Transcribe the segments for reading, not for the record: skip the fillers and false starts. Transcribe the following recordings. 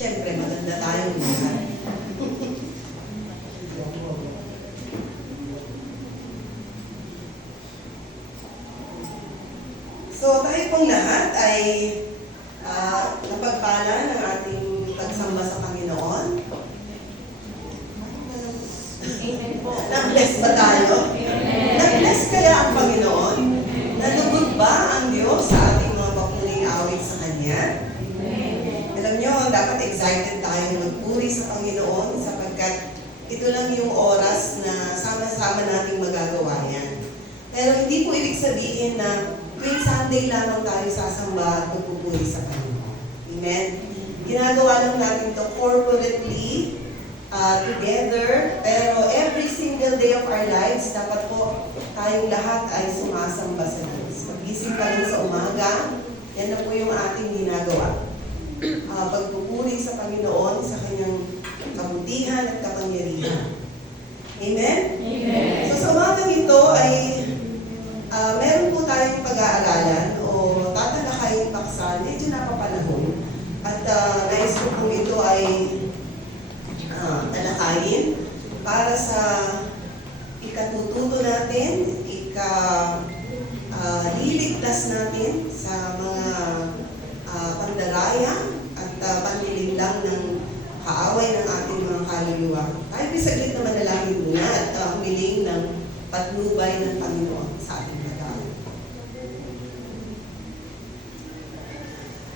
Siyempre, maganda tayong lahat. So, tayo pong lahat ay napagpala ng ating pagsamba sa Panginoon. Amen po. Na-bless ba tayo? Na-bless kaya ang Panginoon? Nalugod ba ang Diyos sa ating mga papuling awit sa Kanya? Alam nyo, dapat excited tayo magpuri sa Panginoon sapagkat ito lang yung oras na sama-sama nating magagawa yan. Pero hindi po ibig sabihin na tuwing Sunday lamang tayo sasamba at magpupuri sa Panginoon. Amen? Ginagawa lang natin ito corporately, together, pero every single day of our lives, dapat po tayong lahat ay sumasamba sa Diyos. Pag-gising pa rin sa umaga, yan na po yung ating ginagawa. Pagpupuri sa Panginoon sa Kanyang kabutihan at kapangyarihan. Amen? Amen. So sa umagang ito ay meron po tayong pag-aaralan o tatalakayin paksa, medyo napapanahon. At nais ko po ito ay talakayin para sa ikatututo natin, liligtas natin sa mga pandaraya at panlilinlang ng kaaway ng ating mga kaluluwa. Tayo bisaglit na manalangin muna at humiling ng patnubay ng Panginoon sa ating pag-aaral.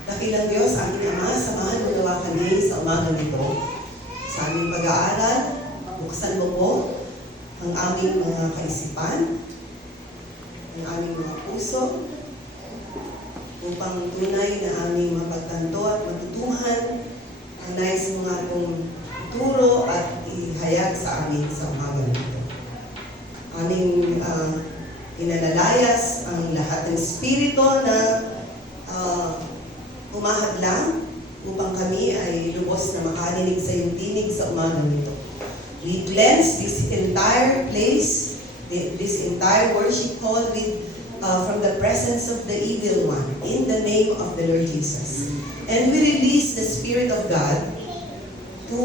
Dakilang Diyos, aming Ama, samahan mo nawa kami sa umagang ito. Sa aming pag-aaral, buksan mo po ang aming mga kaisipan, ang aming mga puso, upang tunay na aming mapagtanto at matutuhan ang nais mo nga itong ituro at ihayag sa amin sa umagang ito. Aming inalalayas ang lahat ng spirito na umahadlang upang kami ay lubos na makarinig sa iyong tinig sa umagang ito. We cleanse this entire place, this entire worship hall from the presence of the evil one, in the name of the Lord Jesus. And we release the Spirit of God to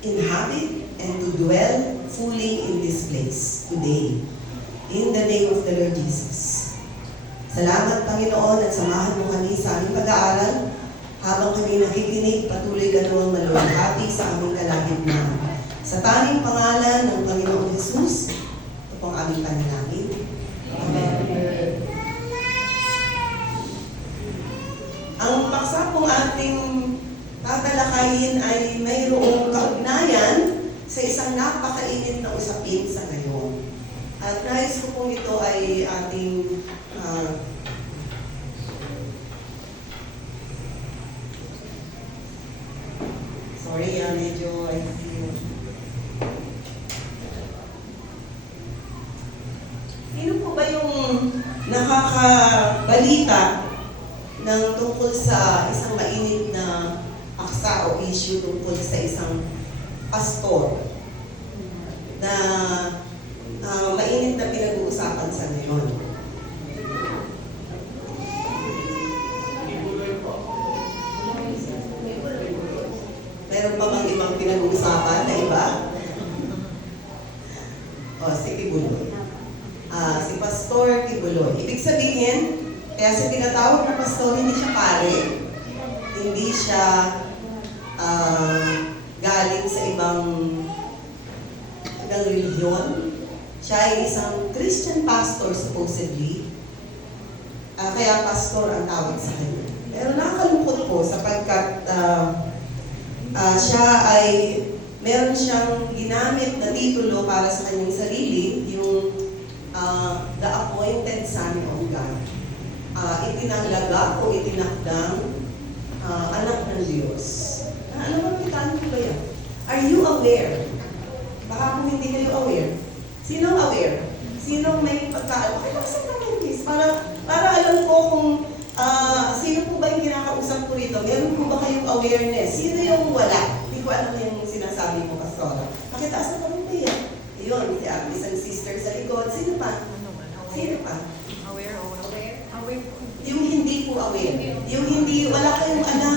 inhabit and to dwell fully in this place today. In the name of the Lord Jesus. Salamat, Panginoon, at samahan mo kami sa aming pag-aaral. Habang kami nakikinig, patuloy ka namang maluwalhati sa aming kalagitnaan. Sa tanging pangalan ng Panginoong Jesus, ito pong aming panalangin. Amen. Ang paksa pong ating tatalakayin ay mayroong kaugnayan sa isang napakainit na usapin sa ngayon. At nais ko pong ito ay ating medyo I feel. Sino po ba yung nakakabalita ng tungkol sa isang mainit na aksa o issue tungkol sa isang pastor na mainit na pinag-uusapan sa ngayon? Meron pa bang ibang pinag-uusapan na iba? O, si Kibuloy. Si Pastor Kibuloy. Ibig sabihin, kaya sa tinatawag na pastor, hindi siya pare. Hindi siya galing sa ibang religion. Siya ay isang Christian pastor supposedly. Kaya pastor ang tawag sa kanya. Pero nakakalungkot po sapagkat siya ay meron siyang ginamit na titulo para sa kanyang sarili, yung the appointed son of God. Itinanglaga o itinakdang anak ng Diyos. Alam mo, kitaan ko ba yan? Are you aware? Baka kung hindi kayo aware. Sinong aware? Sinong may pagkaalam? Okay, bakit naman please? Para alam ko kung sino po ba yung kinakausap ko rito? Meron po ba kayong awareness? Sino yung wala? Hindi ko alam yung sinasabi mo, Pastora. Pakitaas na kami ba yan? Ayun, isang sister sa likod. Sino pa? Sino pa? Aware. Yung hindi po aware. Yung hindi, wala kayong alam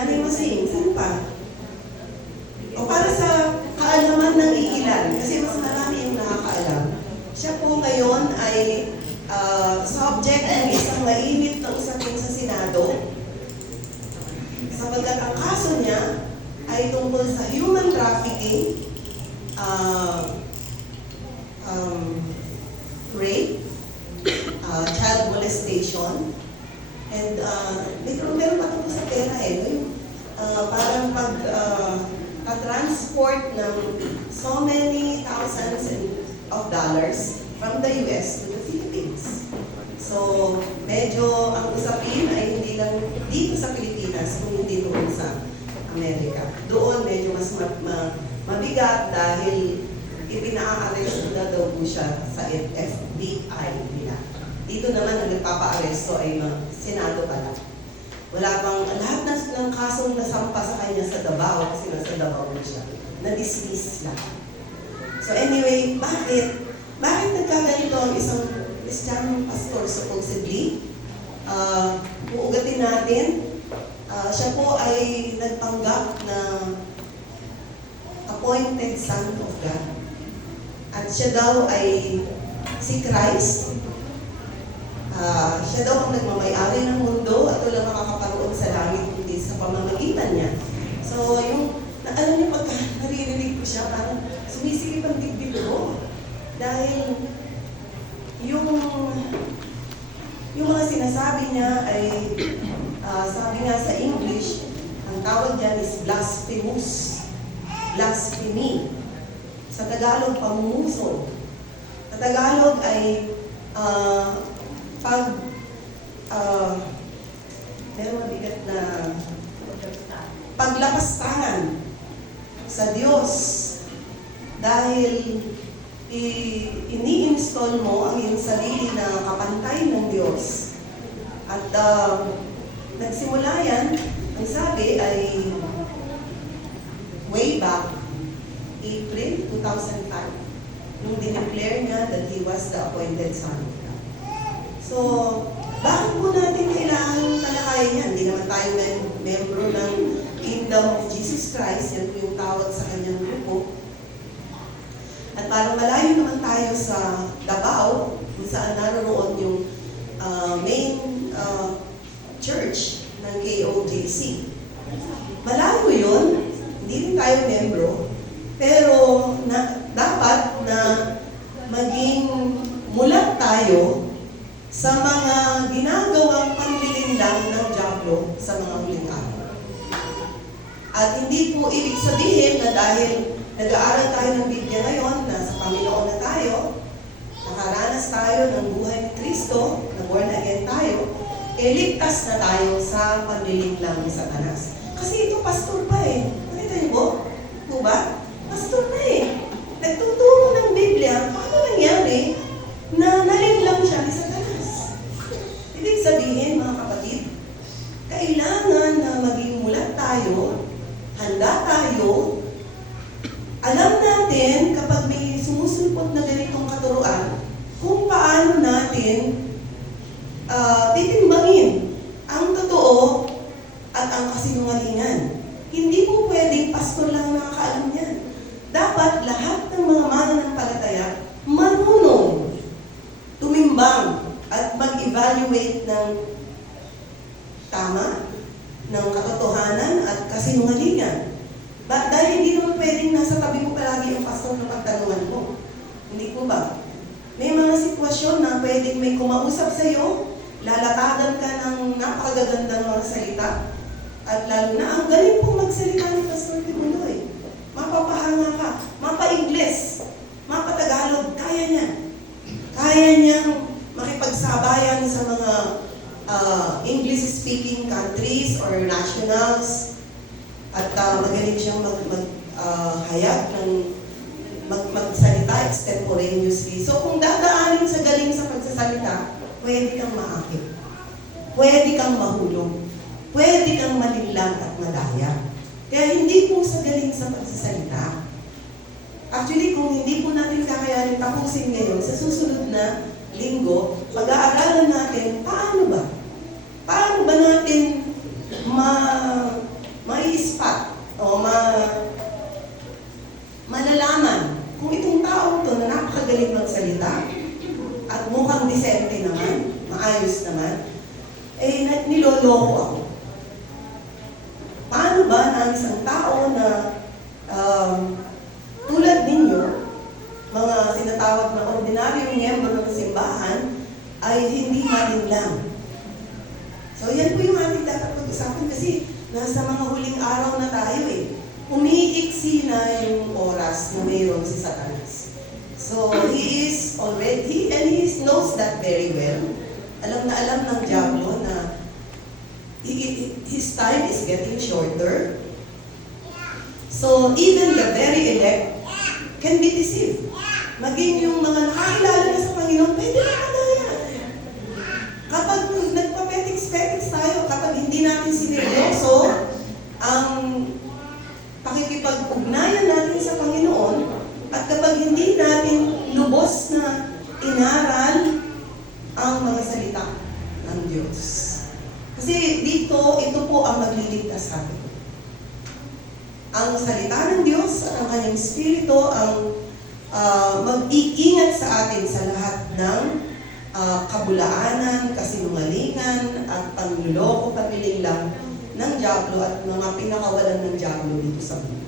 Nanay Masing, sino pa? O para sa kaalaman ng iilan, kasi mas marami yung nakakaalam. Siya po ngayon ay subject ng isang mainit na usapin sa Senado, sapagkat ang kaso niya ay tungkol sa human trafficking, rape, child molestation, and meron pa tungkol sa pera yung parang pag-transport ng so many thousands of dollars from the US to the Philippines. So, medyo ang usapin ay hindi lang dito sa Pilipinas, kung hindi doon sa Amerika. Doon medyo mas mabigat dahil ipina-arrest na daw po siya sa FBI nila. Dito naman ang nagpapa-aresto ay Senado pala. Wala bang lahat ng kasong nasampa sa kanya sa Davao, kasi nasa Davao na siya, na-dismiss lang. So anyway, bakit nagkaganito ang isang Kristiyanong pastor supposedly? Uugatin natin, siya po ay nagpanggap na appointed son of God. At siya daw ay si Christ. Siya daw ang nagmamayari ng mundo at wala makakaparoon sa langit kundi sa pamamagitan niya. So, alam niyo, pagka naririnig ko siya, parang sumisikip ang dibdib ko. Dahil yung mga sinasabi niya ay, sabi nga sa English, ang tawag niyan is blasphemous. Blasphemy. Sa Tagalog, pamumuso. Sa Tagalog ay meron mabigat na paglapastangan sa Diyos dahil ini-install mo ang iyong sarili na kapantay ng Diyos. At nagsimula yan, ang sabi ay way back April 2005, nung dineclare niya that he was the appointed son of God. So, bakit po natin kailangan talakayin yan? Hindi naman tayo membro ng Kingdom of Jesus Christ, yan po yung tawag sa kanyang grupo. At parang malayo naman tayo sa Davao, kung saan naroon yung main church ng KOJC. Malayo yun, hindi rin tayo membro, pero dapat na maging mulat tayo sa mga ginagawang panlilinlang ng dyablo sa mga huling araw. At hindi po ibig sabihin na dahil nag-aaral tayo ng Biblia ngayon, nasa Panginoon na tayo, nakaranas tayo ng buhay ni Kristo, na born again tayo, ligtas na tayo sa panlilinlang ni Satanas. Kasi ito pastor pa Nakita niyo po? Ba? Pastor na Nagtuturo ng Biblia, paano nangyari na nalinglang siya ni Satanas? Ibig sabihin, mga kapatid, kailangan na maging mulat tayo, handa tayo, alam natin kapag may sumusulpot na ganitong katuruan, kung paano natin titimbangin ang totoo at ang kasinungalingan. Hindi po pwedeng pastor lang nakakaalam yan. Dapat lahat ng mga mananampalataya marunong tumimbang at mag-evaluate ng tama, ng katotohanan at kasinungalingan. Dahil hindi naman pwedeng nasa tabi mo palagi ang pastor na pagtanungan mo. Hindi po ba? May mga sitwasyon na pwedeng may kumausap sa iyo, lalatagan ka ng napakagagandang mga salita, at lalo na ang galing pong magsalita ni Pastor Timuloy. Mapapahanga ka, mapa-Ingles, mapa-Tagalog, kaya niya. Kaya niyang makipagsabayan sa mga English-speaking countries or nationals, at magaling siyang hayag ng magsalita extemporaneously. So kung dadaanin sa galing sa pagsasalita, pwede kang maakit, pwede kang mahulog, pwede kang malinlang at madaya. Kaya hindi po sa galing sa pagsasalita. Actually, kung hindi po natin kakayanin tapusin ngayon, sa susunod na linggo, pag-aaralan natin, paano ba natin ma-spot o malalaman kung itong taong to na napakagaling magsalita at mukhang disente naman, maayos naman, eh niloloko ako. Paano ba na isang tao na tulad ninyo, mga sinatawag na ordinaryong miyembro ng simbahan, ay hindi malinlang? So yan po yung ating dapat pag-usapan kasi nasa mga huling araw na tayo eh. Umiiksi na yung oras na mayroon si Satanas. So he is already, and he knows that very well. Alam na alam ng diablo na his time is getting shorter. So even the very elect can be deceived. Maging yung mga nakakilala na sa Panginoon, pwede na madaya. Kapag nagpapetiks-petiks tayo, kapag hindi natin sineryoso ang pakikipag-ugnayan natin sa Panginoon, at kapag hindi natin lubos na inaral ang mga salita ng Diyos. Kasi dito, ito po ang magliligtas sa atin. Ang salita ng Diyos at ang kanyang Espiritu ang mag-iingat sa atin sa lahat ng kabulaanan, kasinungalingan, at panluloko, panlilinglang ng diablo at mga pinakawalan ng diablo dito sa mundo.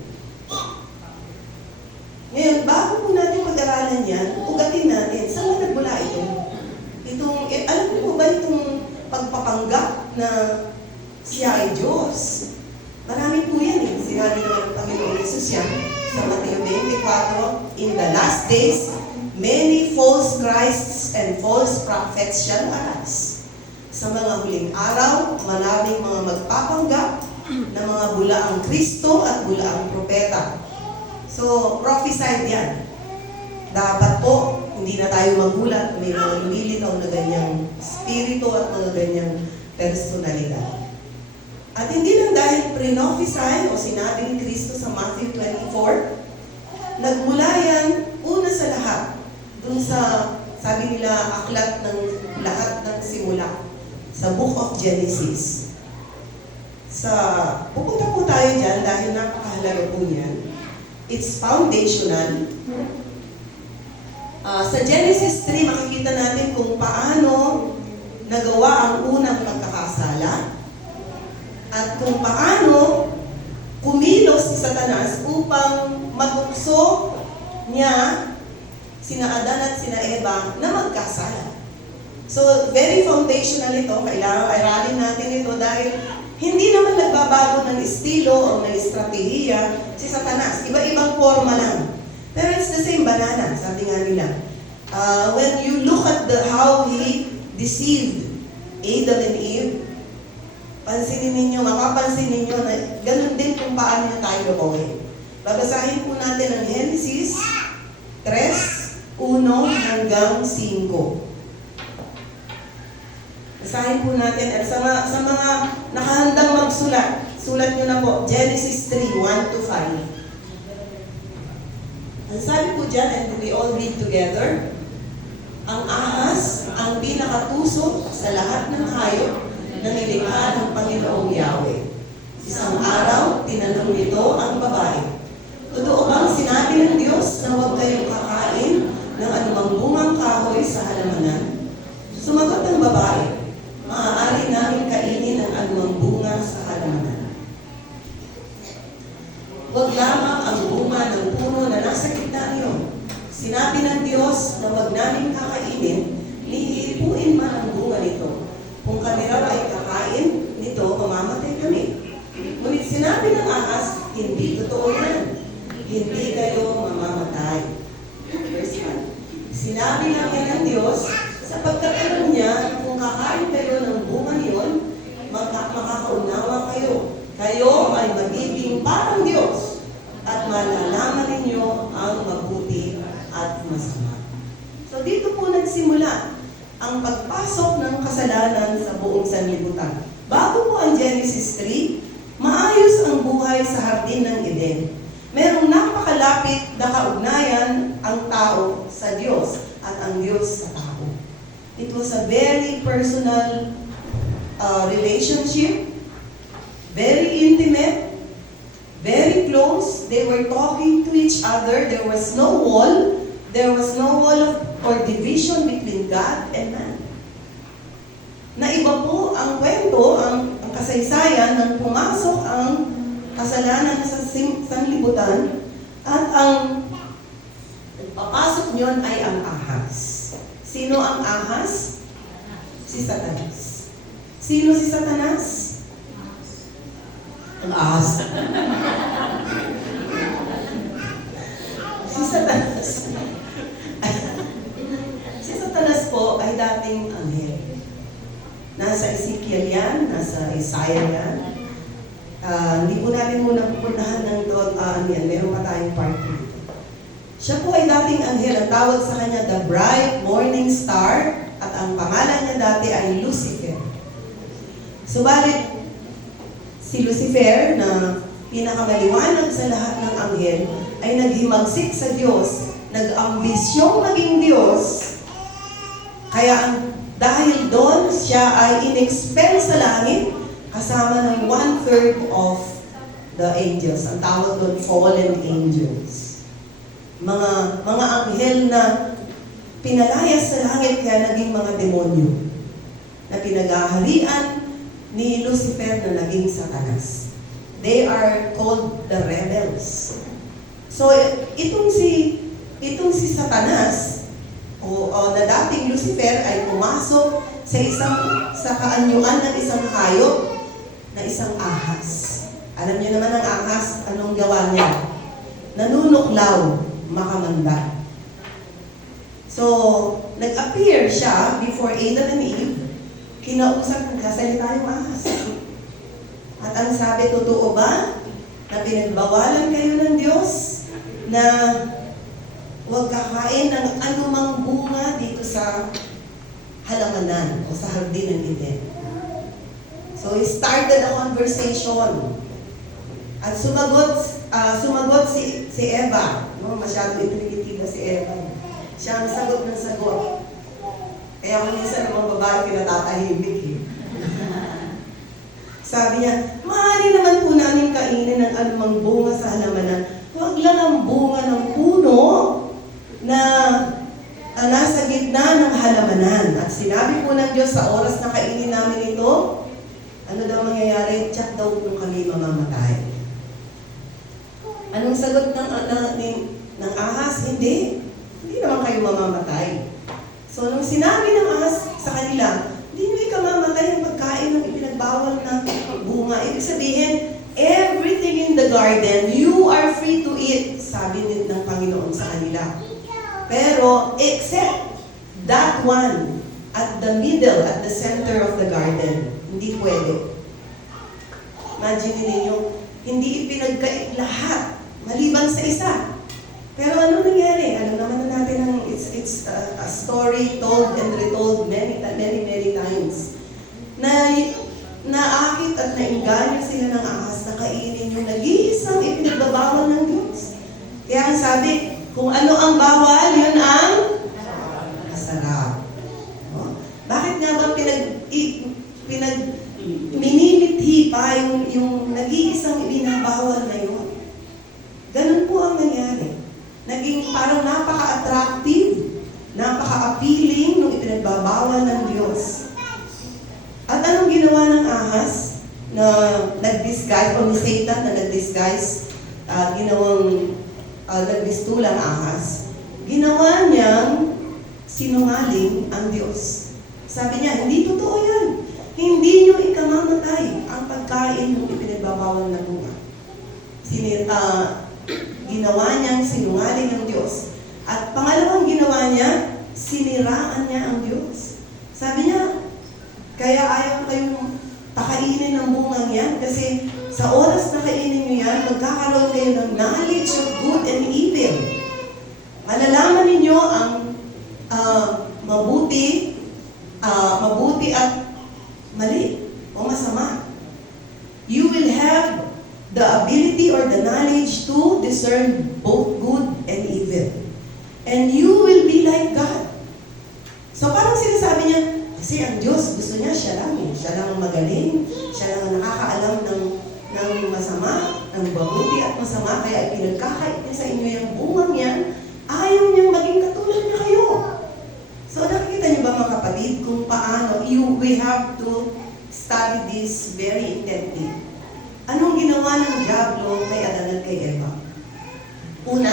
Ngayon, bago po natin pag-aralan yan, ugatin natin, saan ba nagmula ito? Alam niyo po ba itong pagpapanggap na siya ay Diyos? Marami po yan eh. Sinabi naman ng Panginoon Jesus yan sa Mateo 24, in the last days, many false Christs and false prophets shall arise. Sa mga huling araw, maraming mga magpapanggap na mga bulaang Kristo at bulaang propeta. So, prophesied yan. Dapat po, hindi na tayo magulat, may mga lumilitaw na ganyang spirito at mga ganyang personalidad. At hindi lang dahil pre-prophesy o sinabi ni Kristo sa Matthew 24, nagmula yan una sa lahat, dun sa, sabi nila, aklat ng lahat ng simula, sa Book of Genesis. Pupunta po tayo dyan dahil napakahalaga po yan. It's foundational. Sa Genesis 3, makikita natin kung paano nagawa ang unang pagkakasala at kung paano kumilos si Satanas upang matukso niya sina Adan at sina Eva na magkasala. So, very foundational ito. Kailangan aralin natin ito dahil hindi naman nagbabago ng estilo o ng estratehiya si Satanas. Iba-ibang forma lang. Pero it's the same banana, sabi nga nila. When you look at how he deceived Adam and Eve, mapapansin ninyo na ganun din kung paano niya tayo lokohin. Babasahin po natin ang Genesis 3, 1 hanggang 5. Basahin po natin at sa mga nakahandang magsulat, sulat nyo na po, Genesis 3, 1 to 5. Ang sabi po dyan, and we all read together, ang ahas ang pinakatusok sa lahat ng hayop na nilikha ng Panginoong Yahweh. Isang araw, tinanong nito ang babae, totoo bang sinabi ng Diyos na huwag kayong kakain ng anumang bungang kahoy sa halamanan? Sumagot ang babae, maaari namin kainin ang anumang bunga sa halamanan. Huwag lamang ang bunga ng puno na nasa gitna niyo. Sinabi ng Diyos na huwag namin kakainin, lihipuin man ang bunga nito. Kung kami raw ay kakain nito, mamamatay kami. Ngunit sinabi ng ahas, hindi totoo yan. Hindi kayo mamamatay. Verse 1. Sinabi lang yan ng Diyos, sapagkat alam niya kung kakain kayo ng bunga niyon, makakaunawa kayo. Kayo ay magiging parang Diyos at malalaman ninyo ang mabuti at masama. So dito po nagsimula ang pagpasok ng kasalanan sa buong sanlibutan. Bago po ang Genesis 3, maayos ang buhay sa hardin ng Eden. Merong napakalapit na kaugnayan ang tao sa Diyos at ang Diyos sa tao. It was a very personal relationship, very intimate, close. They were talking to each other. There was no wall. There was no wall or division between God and man. Naiba po ang kwento, ang kasaysayan nang pumasok ang kasalanan sa sanlibutan at ang papasok niyon ay ang ahas. Sino ang ahas? Si Satanas. Sino si Satanas? Ang ahas. Si Satanas. Si Satanas po ay dating anghel. Nasa Ezekiel yan, nasa Isaiah yan. Hindi po natin muna pupuntahan ng doon, meron pa tayong part 2. Siya po ay dating anghel. Ang tawag sa kanya, the bright morning star, at ang pangalan niya dati ay Lucifer. Subalit, si Lucifer, na pinakamaliwanag sa lahat ng anghel, ay naghimagsik sa Diyos, nag-ambisyong maging Diyos, kaya dahil doon, siya ay in-expel sa langit, kasama ng 1/3 of the angels. Ang tawag doon, fallen angels. Mga anghel na pinalayas sa langit kaya naging mga demonyo na pinag-aharian ni Lucifer na naging Satanas. They are called the rebels. So, itong si Satanas o na dating Lucifer ay pumasok sa kaanyuan ng isang hayop na isang ahas. Alam niyo naman ang ahas, anong gawa niya? Nanunuklaw, makamanda. So, nag-appear siya before Adam and Eve. Kinausap, nagkasalita yung ahas. At ang sabi, totoo ba na pinagbawalan kayo ng Diyos na huwag kakain ng anumang bunga dito sa halamanan o sa hardin ng Eden? So, he started a conversation. At sumagot si Eva. No, masyado intrigitiba si Eva. Siya ang sagot ng sagot. Kaya kung minsan ng mga babae pinatatahimik eh. Sabi niya, maaari naman po namin kainin ng anumang bunga sa halamanan. Huwag lang ang bunga ng puno na nasa gitna ng halamanan. At sinabi po ng Diyos sa oras na kainin namin ito, ano daw mangyayari? Tiyak daw po kami mamamatay. Anong sagot ng ahas? Hindi naman kayo mamamatay. So, nung sinabi ng ahas sa kanila, hindi nyo ikamamatay ang pagkain ng ipinagbawal na bunga. Ibig sabihin, everything in the garden, you are free to eat, sabi ng Panginoon sa kanila. Pero, except that one, at the middle, at the center of the garden, hindi pwede. Imagine ninyo, hindi ipinagkait lahat, maliban sa isa. Pero ano nangyari? Alam naman na natin ang it's a story told and retold many times. Na naakit at nainganyo sila ng ahas na kainin yung nag-iisang ipinagbabawal ng Diyos. Kaya ang sabi, kung ano ang bawal, yun ang masarap. No? Bakit nga ba minimithi pa yung nag-iisang ibinabawal na yun? Ganun po ang nangyari. Naging parang napaka-attractive, napaka-appealing nung ipinagbabawal ng Diyos. At anong ginawa ng ahas na nag-disguise, o ni Satan na nag-disguise, nag-mistulang ahas? Ginawa niyang sinungaling ang Diyos. Sabi niya, hindi totoo yan. Hindi niyo ikamamatay ang pagkain ng ipinagbabawal na bunga. Ginawa niyang sinungaling ang Diyos. At pangalawang ginawa niya, siniraan niya ang Diyos. Sabi niya, kaya ayaw kayong pakainin ng bungang yan kasi sa oras na kainin niyo yan, magkakaroon kayo ng knowledge of good and evil. Malalaman ninyo ang mabuti at mali o masama. You will have the ability or the knowledge to discern both good and evil. And you will be like God. So parang sinasabi niya, kasi ang Diyos, gusto niya, siya lang ang magaling, siya lang ang nakakaalam ng masama, ng mabuti at masama, kaya pinagkakait niya sa inyo yung bungang yan, ayaw niyang maging katulad niya kayo. So nakikita niyo ba mga kapatid kung paano we have to study this very intently. Anong ginawa ng diablo kay Adan at kay Eva? Una,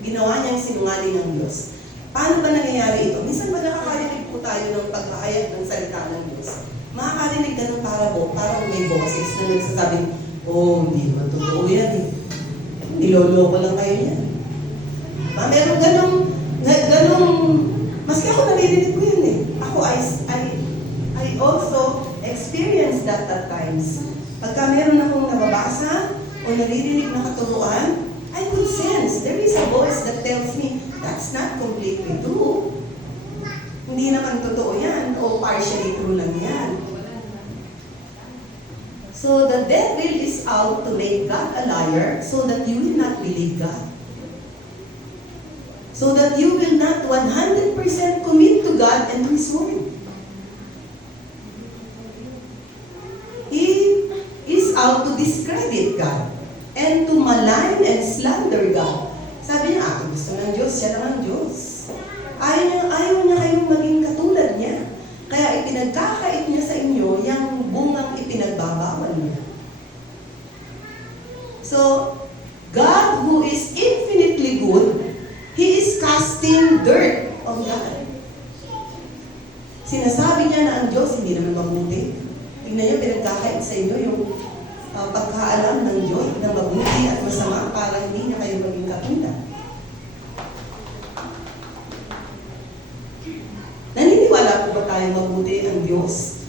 ginawa niyang sinungaling ng Diyos. Paano ba nangyayari ito? Minsan ba nakakarinig po tayo ng paghahayag ng salita ng Diyos? Makakarinig ka ng parang may boses na nagsasabing, oh, hindi naman totoo yan eh. Niloloko lang kayo yan. Meron ganong, maski ako naririnig ko yan eh. Ako, I also experienced that at times. Pagka meron akong nababasa o naririnig na katuruan, I could sense there is a voice that tells me, that's not completely true. Hindi naman totoo yan o partially true lang yan. So the devil is out to make God a liar so that you will not believe God. So that you will not 100% commit to God and to His Word. He is out to discredit God and to malign and slander God. Sabi niya, gusto ng Diyos, siya lang ang Diyos. Ayaw niya kayong maging katulad niya. Kaya ipinagkakait niya sa inyo yung bungang ipinagbabawal niya. So, God who is infinitely good, He is casting dirt on God. Sinasabi niya na ang Diyos hindi naman mabuti. Tingnan niyo, pinagkakait sa inyo yung pagkaalam ng Diyos na mabuti at masama para hindi niya kayo maging katulad. Naniniwala po ba tayo mabuti ang Diyos?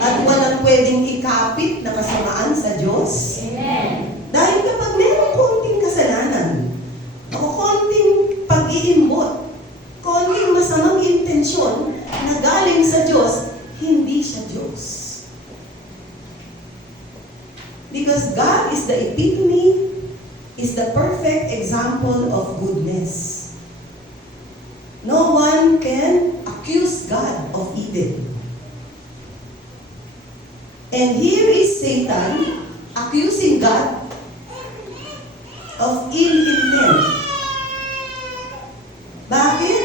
At walang pwedeng ikapit na kasamaan sa Diyos? Amen. Dahil kapag mayroong konting kasalanan, o konting pag-iimbot, konting masamang intensyon na galing sa Diyos, hindi siya Diyos. Because God is the epitome, is the perfect example of goodness. No one can accuse God of evil. And here is Satan accusing God of ill intent. Bakit?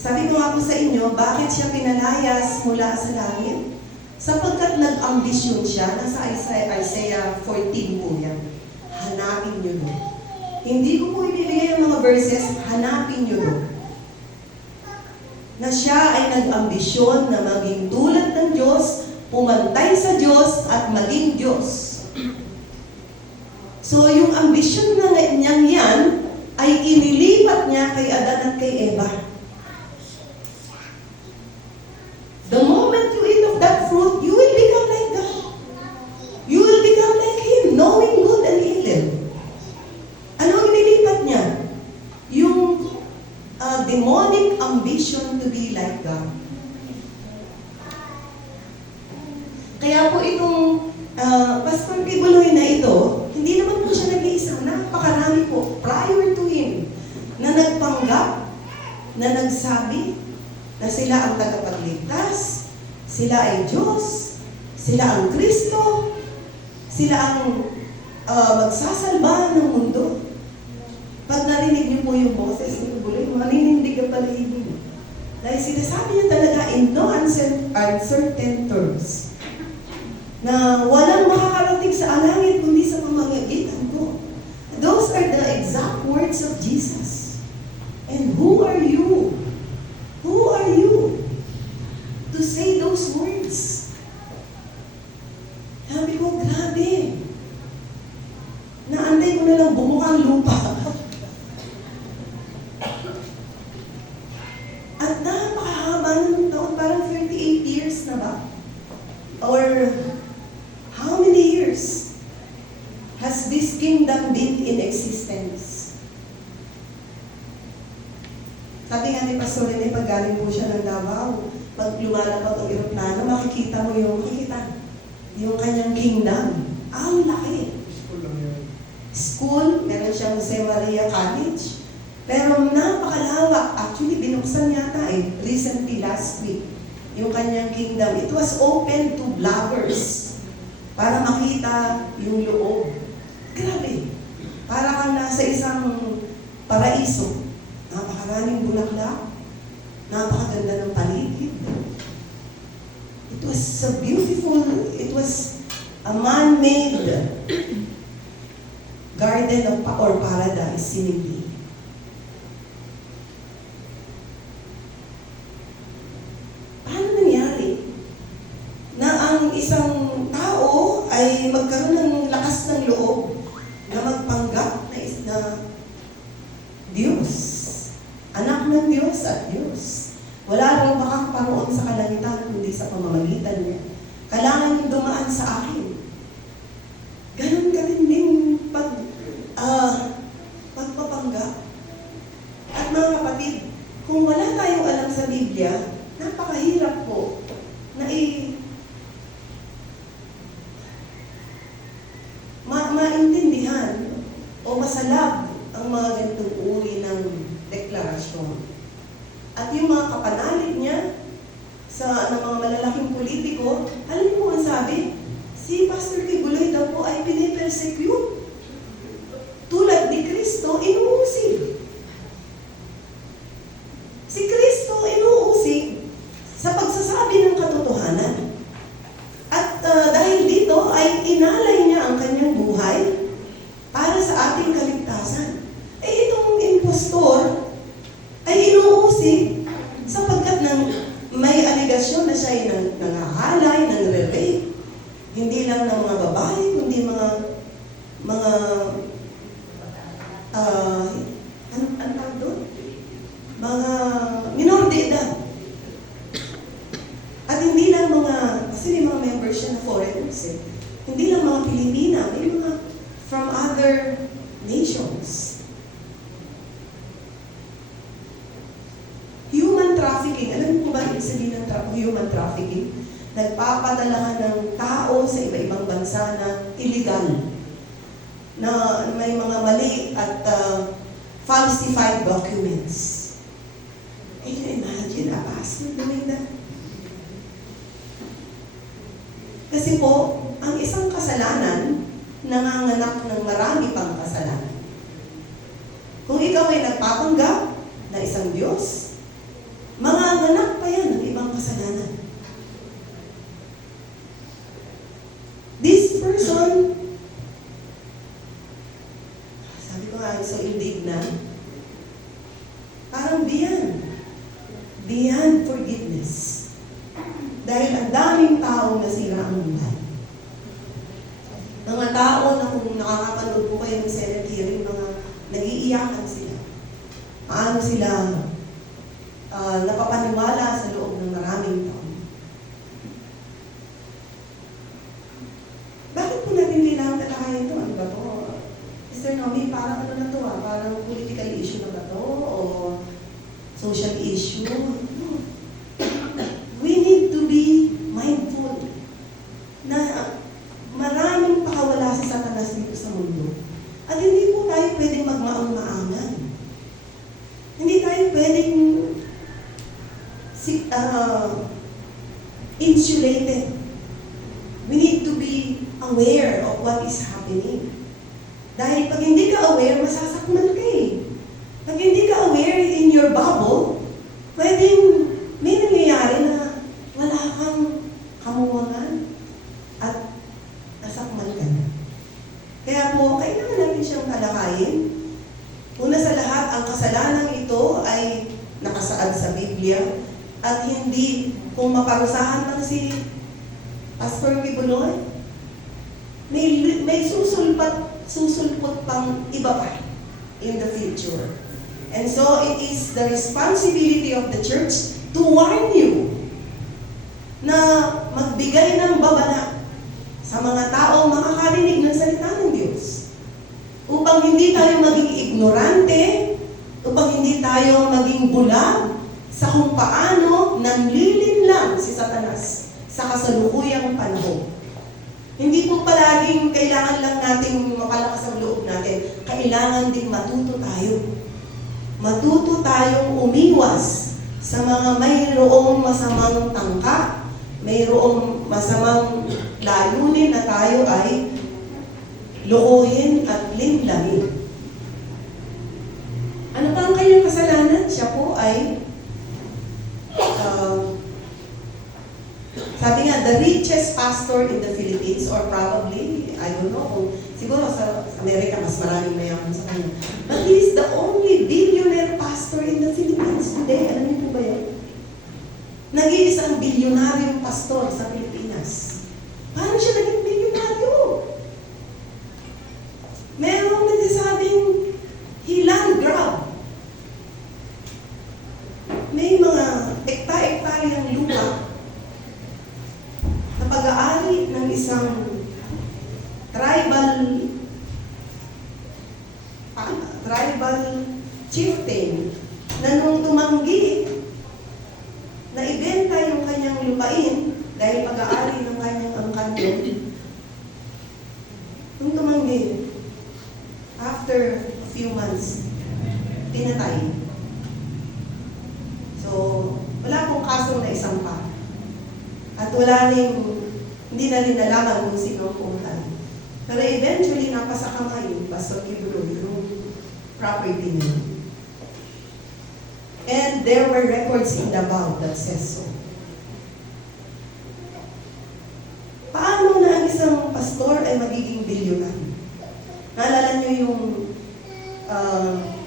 Sabi ko nga po sa inyo, bakit siya pinalayas mula sa langit? Sapagkat nag-ambisyon siya, nasa Isaiah 14 po yan. Hanapin niyo doon. Hindi ko po ibibigay ang mga verses, hanapin niyo doon. Na siya ay nag-ambisyon na maging tulad ng Diyos, pumantay sa Diyos at maging Diyos. So yung ambisyon na niyang yan ay inilipat niya kay Adan at kay Eva. The moment you eat of that fruit, you will become like God. You will become like Him, knowing good and evil. Ano ang inilipat niya? Yung demonic ambition to be like God. Kaya po itong Pastor Pibuloy na ito, hindi naman po siya nag-iisa. Napakarami po prior to him na nagpanggap, na nagsabi na sila ang tagapagligtas, sila ay Diyos, sila ang Kristo, sila ang magsasalba ng mundo. Pag narinig niyo po yung boses ni Pibuloy, maninindig ang palihig niyo. Dahil sinasabi niya talaga in no uncertain terms na walang makakarating sa alangit kundi sa pamamagitan ko. Those are the exact words of Jesus. And who are you? Who are you to say those words? Sabi ko, grabe. Naantay ko na lang bumukang lupa. At napakahaba ng taon, parang 38 years na ba? Or how many years has this kingdom been in existence? Sabi nga ni Pastor Rene, pag galing po siya ng Davao, pag lumalapag ang eroplano, makikita mo yung kanyang kingdom. Ang laki. School, meron siyang Jose Maria College. Pero napakalawak. Actually, binuksan yata recently last week, yung kanyang kingdom. It was open to bloggers. para makita yung loob. Grabe. Para kang nasa isang paraiso. Napakaraming bulaklak. Napakaganda ng paligid. It was so beautiful. It was a man-made garden or paradise, seemingly. Paano nangyari na ang isang tao ay magkaroon ng lakas ng loob na magpanggap na Diyos, anak ng Diyos at Diyos? Wala raw makakaparoon sa kalangitan kundi sa pamamagitan niya. Kailangan yung dumaan sa akin. Ganun katinding pagpapanggap. At mga kapatid, kung wala tayong alam sa Biblia, napakahirap po na maintindihan o masalab ang mga ganitong uri ng deklarasyon. At yung mga kapanalig niya ng mga malalaking politiko, alam mo ang sabi? Si Pastor Kibuloy daw po ay pinipersecute. Tulad ni Kristo, inuusig. Si Kristo inuusig sa pagsasabi ng katotohanan. At dahil dito ay inalay niya ang kanyang buhay para sa ating kaligtasan. Itong impostor ay inuusig sapagkat may aligasyon na siya ay nangahalay, nangre-rape. Hindi lang ng mga babae, kundi mga ano tawag doon? Mga minor de edad. At hindi lang kasi may mga members siya na foreigners eh. Hindi lang mga Pilipina, may mga from other nations. Human trafficking. Alam mo ba ibig sabihin ng human trafficking? Nagpapadala ka ng tao sa iba-ibang bansa na illegal. Na may mga mali at falsified documents. Can you imagine a pastor doing that? Kasi po, ang isang kasalanan, nanganganak ng marami pang kasalanan. Kung ikaw ay nagpapanggap na isang Diyos, manganganak pa yan ng ibang kasalanan. This person, sabi ko nga, so indignant, parang beyond forgiveness. Dahil ang daming taong nasira ang buhay. Mga tao na kung nakakapanood po kayo ng Senate hearing, mga nag-iiyakan sila. Paano sila napapaniwala sa loob ng maraming taon. Bakit po natin kailangan talakayin ito? Ano ba ito? Mr. Nomi, parang ano na ito Parang political issue na ba ito? O social issue? No. We need to be mindful na maraming pakawala si Satanas dito sa mundo. At hindi po tayo pwedeng magmaang-maangan. Hindi tayo pwedeng insulated. We need to be aware of what is happening. Dahil pag hindi ka aware, masasakman ka eh. Pag hindi ka aware in your bubble, pwedeng may nangyayari na wala kang kamuwangan at nasakman ka na. Kaya po, kailangan natin siyang talakayin. Una sa lahat, ang kasalanang ito ay nakasaad sa Biblia at hindi kung maparusahan lang si Pastor Kibuloy, may susulpot pang iba pa in the future. And so it is the responsibility of the church to warn you na magbigay ng babala sa mga tao makakarinig ng salita ng Diyos. Upang hindi tayo maging ignorante, upang hindi tayo maging bulag sa kung paano nanlilinlang si Satanas sa kasalukuyang panahon. Hindi po palaging kailangan lang nating mapalakas ang loob natin. Kailangan din matuto tayo. Matuto tayong umiwas sa mga mayroong masamang tangka, mayroong masamang layunin na tayo ay lokohin at linlamin. Ano pa ang kanyang kasalanan? Siya po ay sabi nga, the richest pastor in the Philippines, or probably, I don't know, kung siguro sa Amerika mas maraming mayaman sa kanya. But he is the only billionaire pastor in the Philippines today. Alam niyo po ba yun? Nag-iisang bilyonaryong pastor sa Pilipinas. Paano siya naging bilyonaryo? Merong nagsasabing he land grab. May mga ekta-ektaryang lupa na pag-aari ng isang tribal chieftain na nung tumanggi na ibenta yung kanyang lupain dahil pag-aari ng kanyang angkanyo, nung tumanggi, after a few months, pinatay. So, wala pong kasong na isang pa. At wala rin, hindi na rin nalaman kung sino ang pumatay. Pero eventually, napasakamay yung Pastor Kibro, yung property niya. And there were records in Davao that says so. Paano na ang isang pastor ay magiging bilyonaryo? Naalala niyo yung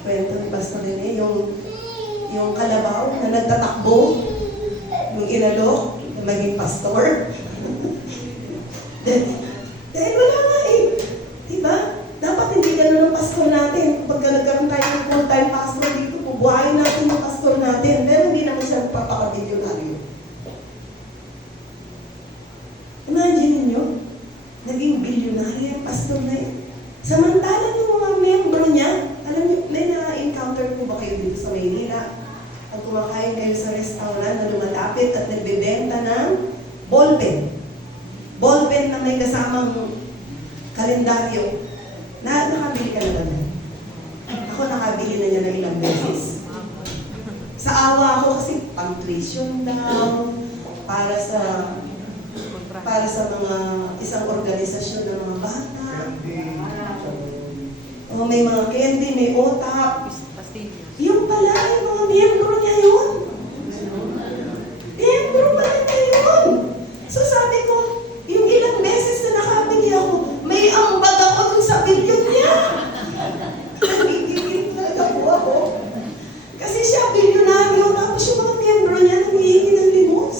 kwento ni Pastor Rene, yung kalabaw na nagtatakbo, yung inalok, maging pastor. Dahil wala nga eh. Diba? Dapat hindi ganun ang pastor natin. Pagka nagkaroon tayo ng full-time pastor dito, bubuhayin natin yung pastor natin. Pero hindi naman siya papaka-bilyonaryo. Imagine niyo, naging bilyonaryo yung pastor na yun. Samantalang yung mga membro niya, alam niyo, may na-encounter po ba kayo dito sa Maynila? Ang kumakain kayo sa restaurant na lumalapit at nagbebenta ng ballpen. Ballpen na may kasamang kalendaryo. Nakabili ka na ba na? Ako nakabili na niya ng ilang beses. Sa awa ako kasi pang-tuition daw, para sa mga isang organisasyon ng mga bata. O may mga candy, may OTAP. Yung pala, yung mga miyembro niya yun. Miyembro pala niya yun. So sabi ko, yung ilang beses na nakabili ako, may ambag ako dun sa bilyon niya. Nagigigil talaga po ako. Kasi siya bilyonaryo, tapos yung mga miyembro niya nangihingi ng limos.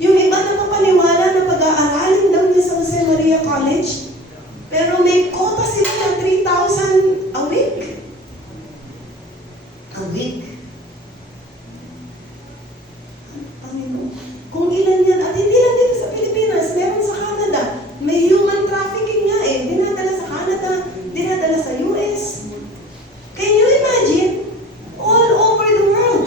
Yung iba napapaniwala na pag-aaralin daw niya sa Jose Maria College, pero may quota sila ng 3,000 a week. A week. Panginoon. Kung ilan yan, at hindi lang dito sa Pilipinas, meron sa Canada. May human trafficking nga eh. Dinadala sa Canada, dinadala sa US. Can you imagine? All over the world.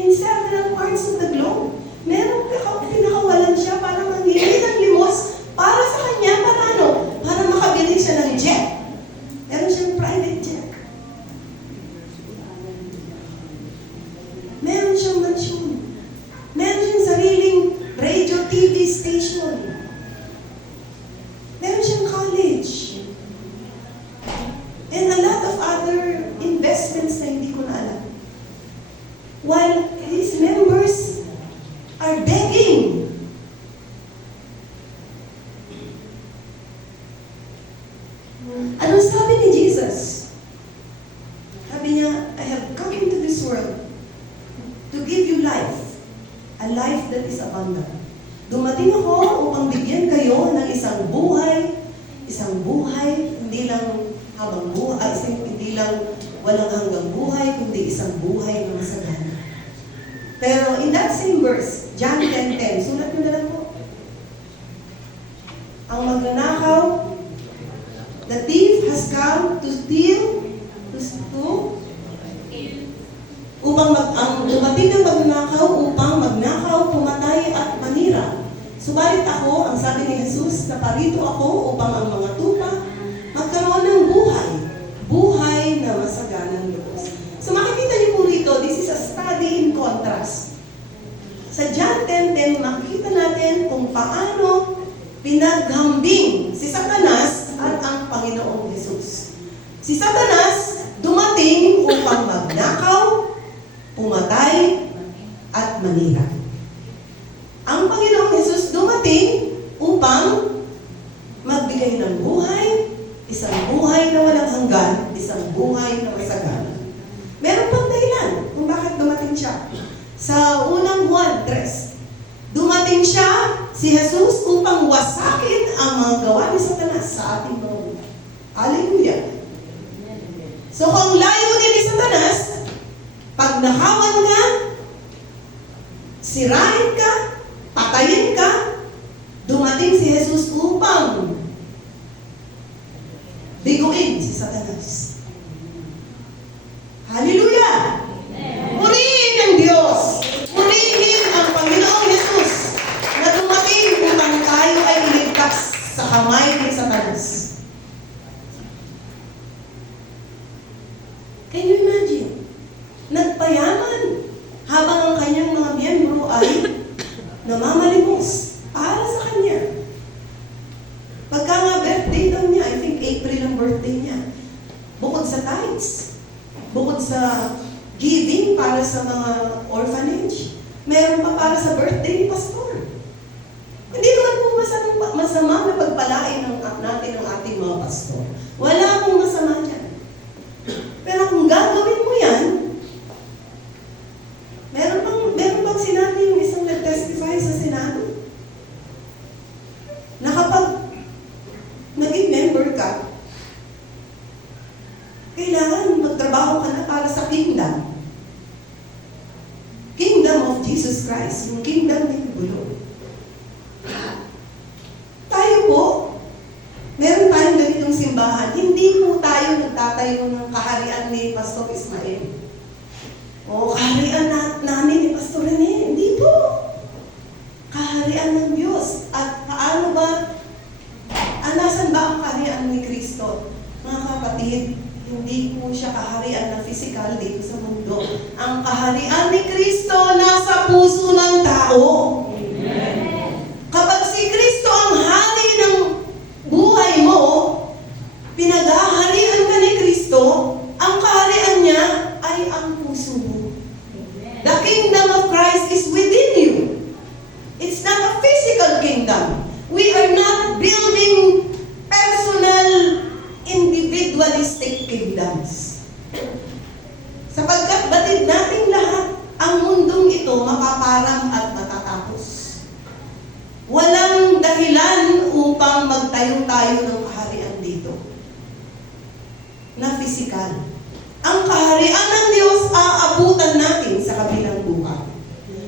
In several parts of the globe. Meron pinakawalan siya para manghili ng limos para sa kanya, para ano? Para makabili siya ng jet. Meron siyang private jet. Meron siyang mansyon. Meron siyang sariling radio TV station. Meron siyang college. And a lot of other investments na hindi ko na alam. While his members are begging. Anong sabi ni Jesus? Sabi niya, I have come into this world to give you life, a life that is abundant. Dumating ako upang bigyan kayo ng isang buhay, hindi lang habang buhay, hindi lang walang hanggang buhay, kundi isang buhay na masagana. Pero in that same verse, John 10:10, sulat nyo na lang po. Ang magnanakaw, the thief has come to steal, ang dumating ng magnanakaw upang magnakaw, pumatay at manira. Subalit ako, ang sabi ni Jesus, naparito ako upang ang mga tupa magkaroon ng buhay na masaganang lubos. So makikita niyo po rito, this is a study in contrast. Sa John 10:10, natin kung paano pinaghambing si Satanas at ang Panginoong Hesus. Si Satanas dumating upang magnakaw, pumatay, at manira. Ang Panginoong Hesus dumating upang magbigay ng buhay, isang buhay na walang hanggan, isang buhay na masagana. Meron pang dahilan kung bakit dumating siya. Sa unang Juan 3, dumating siya, si Jesus, upang wasakin ang mga gawa ni Satanas sa ating mga buhay. Hallelujah! So kung layunin ni Satanas, pag nakawan ka, sirain ka, patayin ka, dumating si Jesus upang biguin si Satanas. Hallelujah! Purihin ang Diyos! Purihin ang Panginoong Jesus na dumating upang tayo ay iligtas sa kamay ni Satanas. Can you imagine? Nagpayaman habang ang kanyang mga miyembro ay namamalimos para sa kanya. Pagka nga birthday daw niya, I think April ang birthday niya, bukod sa tithes, bukod sa giving para sa mga orphanage, meron pa para sa birthday ni Pastor. Hindi naman po masama na pagpalain natin ang ating mga pastor. Wala akong masama dyan. Pero kung gagawin mo yan, meron pang sinabi yung isang nag-testify sa Senado na kapag naging member ka, kailangan magtrabaho ka na para sa kingdom. Kingdom of Jesus Christ, yung kingdom ni Bulo. Tayo po, meron tayong ganitong simbahan. Hindi po tayo nagtatayo ng kaharian ni Pastor Ismael. O kaharian namin ni Pastor Rene. Hindi po. Kaharian ng Diyos. At paano ba, nasan ba ang kaharian ni Kristo? Mga kapatid, hindi po siya kaharian na physical dito sa mundo. Ang kaharian ni Kristo nasa puso ng tao. Amen. Kapag si Kristo ang hari ng buhay mo, pinaghaharian ka ni Kristo, ang kaharian niya ay ang puso mo. Amen. The kingdom of Christ is within you. It's not a physical kingdom. We are not building personal, individualistic kingdoms. Sapagkat batid nating lahat, ang mundong ito mapaparang at matatapos. Walang dahilan upang magtayo tayo ng kaharian dito na physical. Ang kaharian ng Diyos aabutan natin sa kabilang buhay.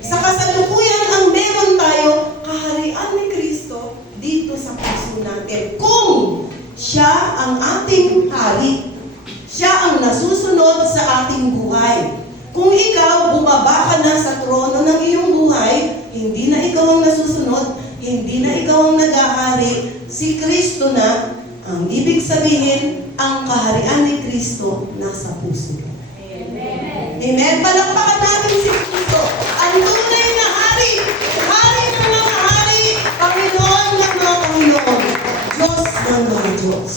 Sa kasalukuyan ang meron tayo, kaharian ni Kristo dito sa puso natin. Kung siya ang ating hari, siya ang nasusunod sa ating buhay. Kung ikaw bumaba ka na sa trono ng iyong buhay, hindi na ikaw ang nasusunod, hindi na ikaw ang nag-ahari, si Kristo na, ang ibig sabihin, ang kaharian ni Kristo nasa puso. Amen. Amen. Palakpakan natin si Kristo, ang tunay na hari, hari ng mga hari, Panginoon ng mga Panginoon, Diyos ng mga Diyos.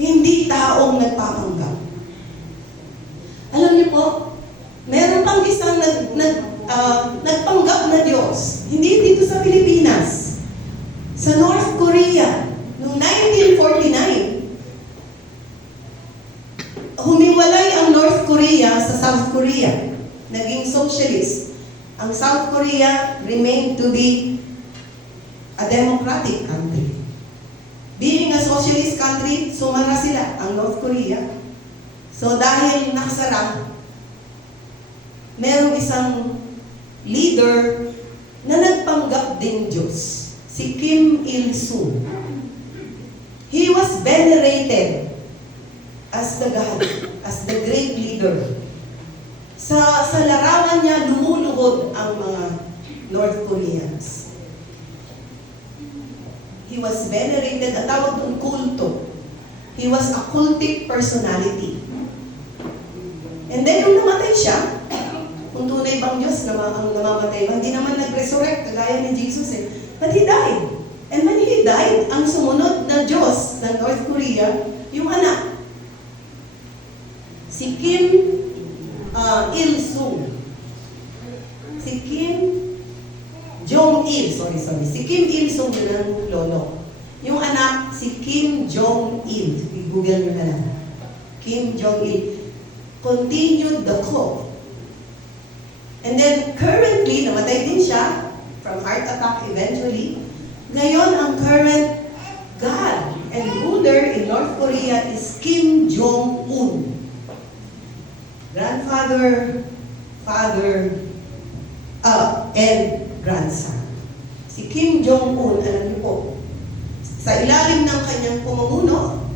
Hindi taong nagpapanggap. Alam niyo po, meron pang isang nagpanggap na Diyos. Hindi dito sa Pilipinas. Sa North Korea, noong 1949, humiwalay ang North Korea sa South Korea. Naging socialist. Ang South Korea remained to be a democratic country. Being a socialist country, sumara sila, ang North Korea. So dahil nakasara, merong isang leader na nagpanggap din Diyos, si Kim Il-sung. He was venerated as the God, as the great leader. Sa larawan niya, lumuluhod ang mga North Koreans. He was venerated, at tawag doon kulto. He was a cultic personality. And then, nung namatay siya, kung tunay na ibang Diyos na ang namamatay. Hindi naman nag-resurrect kagaya ni Jesus eh. But He died. And when He died, ang sumunod na Diyos ng North Korea, yung anak, si Kim Il-sung. Si Kim Jong-il, sorry. Si Kim Il-sung yun ang lolo. Yung anak, si Kim Jong-il. I-google nyo na lang. Kim Jong-il. Continued the cult. And then, currently, namatay din siya from heart attack eventually. Ngayon, ang current God and ruler in North Korea is Kim Jong-un. Grandfather, father, and grandson. Si Kim Jong-un, alam niyo po, sa ilalim ng kanyang pamumuno,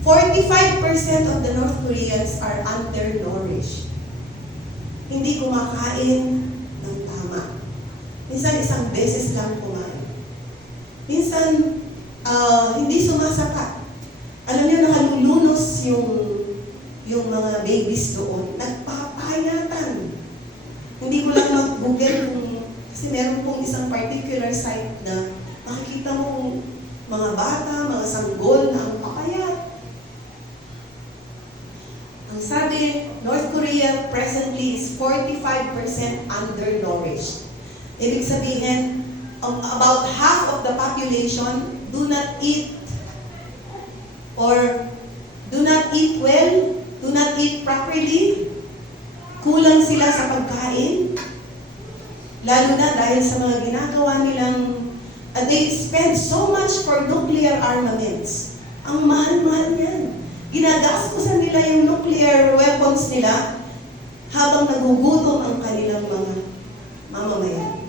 45% of the North Koreans are undernourished. Hindi kumakain ng tama. Minsan isang beses lang kumain. Minsan, hindi sumasapat. Alam niyo, nakalulunos yung mga babies doon. Nagpapayatan. Hindi ko lang mag-google kasi meron pong isang particular site na makikita mo mga bata, mga sanggol na ang papayat. Ang sabi, North Korea presently is 45% undernourished. Ibig sabihin, about half of the population do not eat or do not eat well, do not eat properly. Kulang sila sa pagkain. Lalo na dahil sa mga ginagawa nilang they spend so much for nuclear armaments. Ang mahal-mahal niyan. Ginagastusan nila yung nuclear weapons nila habang nagugutom ang kanilang mga mamamayan.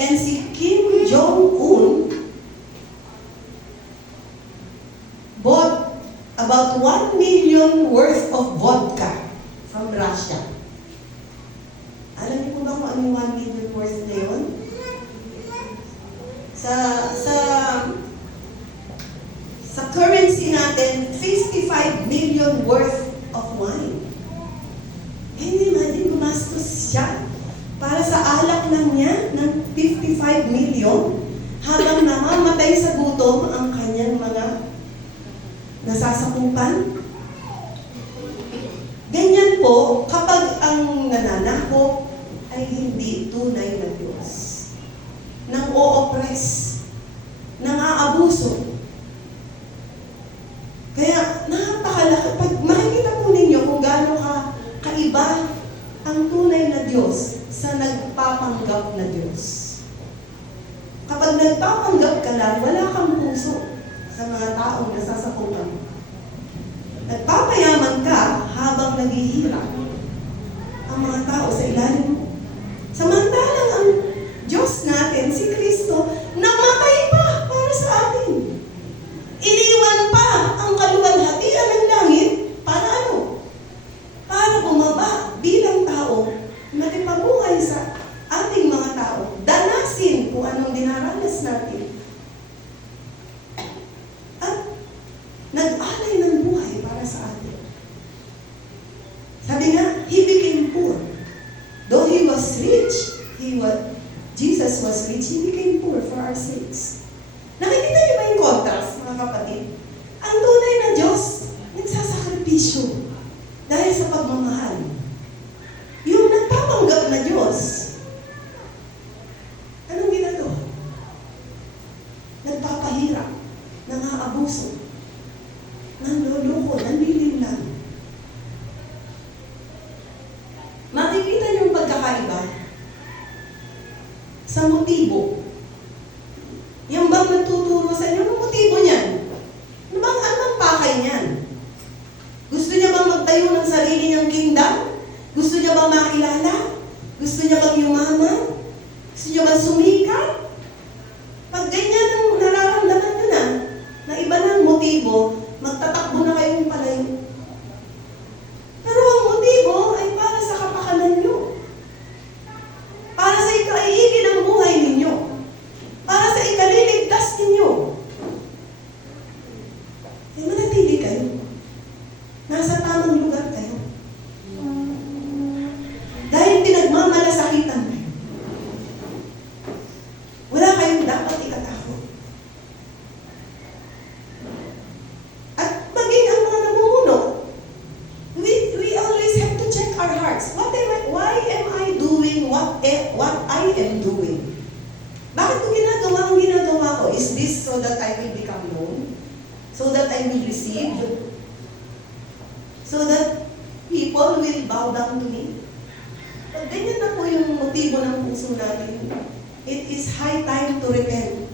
And si Kim Jong-un bought about 1 million worth of vodka from Russia. Alam niyo po ba kung ano yung 1 million worth na yun? Sa currency natin, 55 million worth of wine. Hindi imagine, gumastos siya para sa alak lang niya ng 55 million habang namamatay sa gutom ang kanyang mga nasasakupan. Ganyan po kapag ang nananakop ay hindi tunay na Diyos. Nang o-oppress, nang aabuso. Kaya napakalaki. Pag makikita po ninyo kung gaano kaiba ang tunay na Diyos sa nagpapanggap na Diyos. Kapag nagpapanggap ka lang, wala kang puso sa mga taong nasasakupan. Nagpapayaman ka habang naghihirap ang mga tao sa ilalim mo. Samantalang ang Diyos natin, si Kristo, namatay pa para sa atin. Iniwan pa ang kaluwalhatian ng langit para ano? Para bumaba bilang tao, nakipabuhay sa ating mga tao. Danasin kung anong dinaranas natin. At nag-alay ng buhay para sa atin. Sabi nga, He became poor. Though He was rich, Jesus was rich, He became poor for our sakes. Nakikita niyo ba yung contrast, mga kapatid? Ang tunay na Diyos, nagsasakripisyo dahil sa pagmamahal. Yung nagpapanggap na Diyos, anong ginagawa? Nagpapahirap, nang-aabuso, nanloloko, nanlilinlang. Makikita niyo yung pagkakaiba sa motibo. Yung bang nagtuturo sa inyo, ang motibo niyan? Ano bang pakay niyan? Gusto niya bang magtayo ng sarili niyang kingdom? Gusto niya bang makilala? Gusto niya bang yumaman? Gusto niya bang sumikat? Pag ganyan ang nararamdaman niyo na iba na ang motibo, magtatakbo na kayong palayo. Pero ang motibo ay para sa kapakanan niyo. Para sa ikaiigin ng buhay ninyo. Para sa ikaliligtas ninyo. Eh, manatili kayo. Nasa tamang lugar kayo. Dahil pinagmamalasakit what I am doing. Bakit ko ginagawa ang ginagawa ko? Is this so that I will become known? So that I will receive? So that people will bow down to me? Pag ganyan na po yung motibo ng puso natin, it is high time to repent.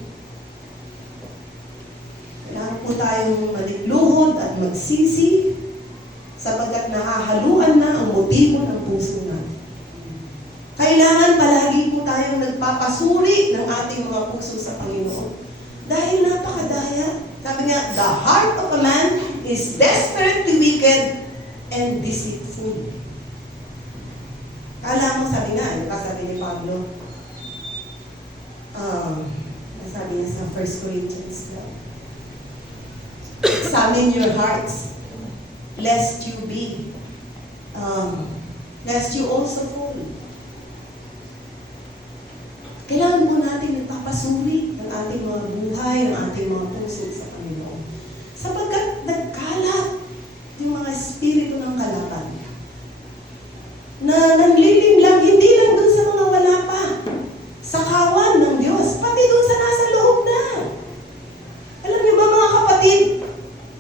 Kailangan po tayong maligluhod at magsisi sapagkat nahahaluan na ang motibo ng puso natin. Kailangan palagi po tayong nagpapasuri ng ating mga puso sa Panginoon. Dahil napakadaya. Sabi nga, the heart of a man is desperately wicked and deceitful. Kala mo, sabi nga, ano pa sabi ni Pablo? Sabi niya sa 1 Corinthians 12. Examine your hearts, lest you also fall. Kailangan po natin nagpapasuri ng ating mga buhay, ng ating mga puso sa Panginoon. Sapagkat nagkalat yung mga espiritu ng kalapan na nangliling lang, hindi lang dun sa mga wala pa, sa kawan ng Diyos, pati dun sa nasa loob na. Alam niyo ba mga kapatid,